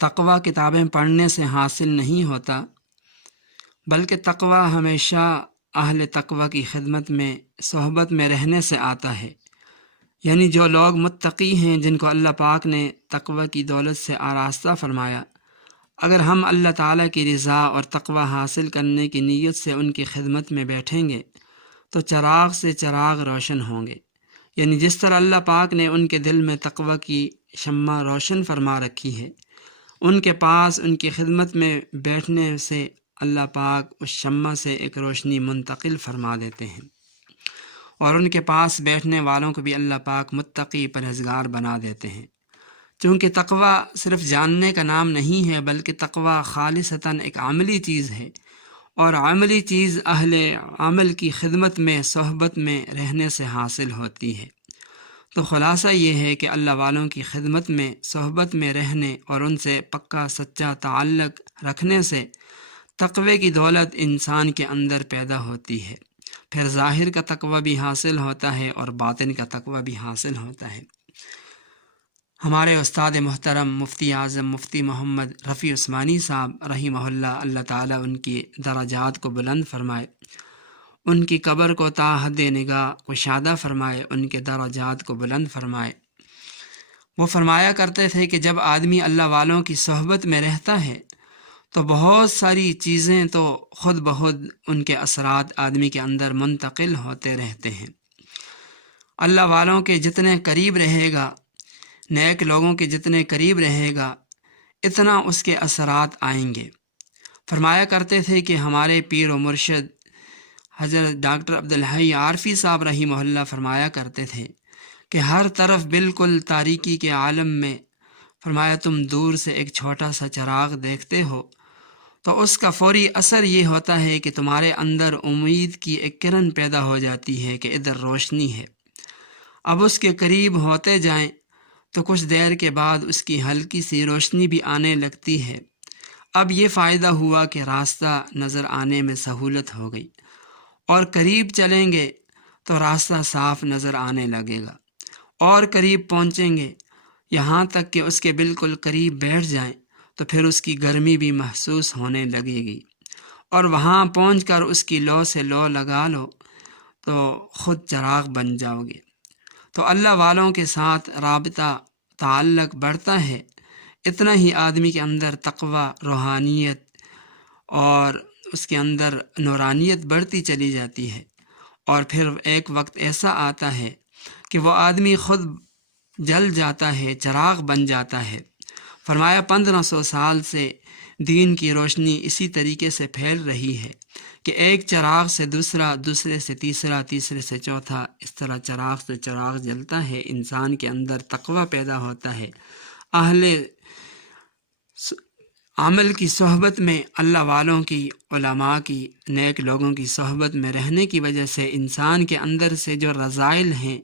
تقوی کتابیں پڑھنے سے حاصل نہیں ہوتا، بلکہ تقوی ہمیشہ اہل تقوی کی خدمت میں صحبت میں رہنے سے آتا ہے۔ یعنی جو لوگ متقی ہیں، جن کو اللہ پاک نے تقوی کی دولت سے آراستہ فرمایا، اگر ہم اللہ تعالیٰ کی رضا اور تقوی حاصل کرنے کی نیت سے ان کی خدمت میں بیٹھیں گے تو چراغ سے چراغ روشن ہوں گے۔ یعنی جس طرح اللہ پاک نے ان کے دل میں تقوی کی شمع روشن فرما رکھی ہے، ان کے پاس ان کی خدمت میں بیٹھنے سے اللہ پاک اس شمع سے ایک روشنی منتقل فرما دیتے ہیں، اور ان کے پاس بیٹھنے والوں کو بھی اللہ پاک متقی پرہیزگار بنا دیتے ہیں۔ چونکہ تقوی صرف جاننے کا نام نہیں ہے، بلکہ تقوی خالصتاً ایک عملی چیز ہے، اور عملی چیز اہل عمل کی خدمت میں صحبت میں رہنے سے حاصل ہوتی ہے۔ تو خلاصہ یہ ہے کہ اللہ والوں کی خدمت میں صحبت میں رہنے اور ان سے پکا سچا تعلق رکھنے سے تقوی کی دولت انسان کے اندر پیدا ہوتی ہے، پھر ظاہر کا تقوی بھی حاصل ہوتا ہے اور باطن کا تقوی بھی حاصل ہوتا ہے۔ ہمارے استاد محترم مفتی اعظم مفتی محمد رفیع عثمانی صاحب رحمہ اللہ، اللہ تعالیٰ ان کی درجات کو بلند فرمائے، ان کی قبر کو تا حد نگاہ کشادہ فرمائے، ان کے درجات کو بلند فرمائے۔ وہ فرمایا کرتے تھے کہ جب آدمی اللہ والوں کی صحبت میں رہتا ہے تو بہت ساری چیزیں تو خود بخود ان کے اثرات آدمی کے اندر منتقل ہوتے رہتے ہیں۔ اللہ والوں کے جتنے قریب رہے گا، نیک لوگوں کے جتنے قریب رہے گا، اتنا اس کے اثرات آئیں گے۔ فرمایا کرتے تھے کہ ہمارے پیر و مرشد حضرت ڈاکٹر عبدالحی عارفی صاحب رحمہ اللہ فرمایا کرتے تھے کہ ہر طرف بالکل تاریکی کے عالم میں، فرمایا تم دور سے ایک چھوٹا سا چراغ دیکھتے ہو تو اس کا فوری اثر یہ ہوتا ہے کہ تمہارے اندر امید کی ایک کرن پیدا ہو جاتی ہے کہ ادھر روشنی ہے۔ اب اس کے قریب ہوتے جائیں تو کچھ دیر کے بعد اس کی ہلکی سی روشنی بھی آنے لگتی ہے۔ اب یہ فائدہ ہوا کہ راستہ نظر آنے میں سہولت ہو گئی، اور قریب چلیں گے تو راستہ صاف نظر آنے لگے گا، اور قریب پہنچیں گے یہاں تک کہ اس کے بالکل قریب بیٹھ جائیں تو پھر اس کی گرمی بھی محسوس ہونے لگے گی، اور وہاں پہنچ کر اس کی لو سے لو لگا لو تو خود چراغ بن جاؤ گے۔ تو اللہ والوں کے ساتھ رابطہ تعلق بڑھتا ہے، اتنا ہی آدمی کے اندر تقوی، روحانیت اور اس کے اندر نورانیت بڑھتی چلی جاتی ہے، اور پھر ایک وقت ایسا آتا ہے کہ وہ آدمی خود جل جاتا ہے، چراغ بن جاتا ہے۔ فرمایا 1500 سال سے دین کی روشنی اسی طریقے سے پھیل رہی ہے کہ ایک چراغ سے دوسرا، دوسرے سے تیسرا، تیسرے سے چوتھا، اس طرح چراغ سے چراغ جلتا ہے، انسان کے اندر تقوی پیدا ہوتا ہے۔ اہل عمل کی صحبت میں، اللہ والوں کی، علماء کی، نیک لوگوں کی صحبت میں رہنے کی وجہ سے انسان کے اندر سے جو رذائل ہیں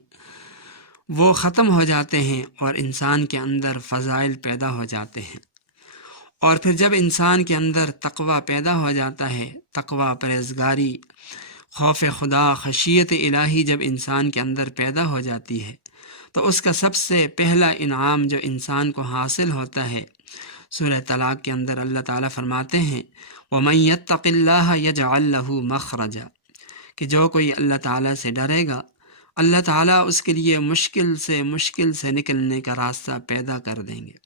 وہ ختم ہو جاتے ہیں، اور انسان کے اندر فضائل پیدا ہو جاتے ہیں۔ اور پھر جب انسان کے اندر تقوی پیدا ہو جاتا ہے، تقوی، پرہیزگاری، خوف خدا، خشیت الہی جب انسان کے اندر پیدا ہو جاتی ہے تو اس کا سب سے پہلا انعام جو انسان کو حاصل ہوتا ہے، سورہ طلاق کے اندر اللہ تعالیٰ فرماتے ہیں وَمَن يَتَّقِ اللَّهَ يَجْعَل لَّهُ مَخْرَجًا، کہ جو کوئی اللہ تعالیٰ سے ڈرے گا، اللہ تعالیٰ اس کے لیے مشکل سے نکلنے کا راستہ پیدا کر دیں گے۔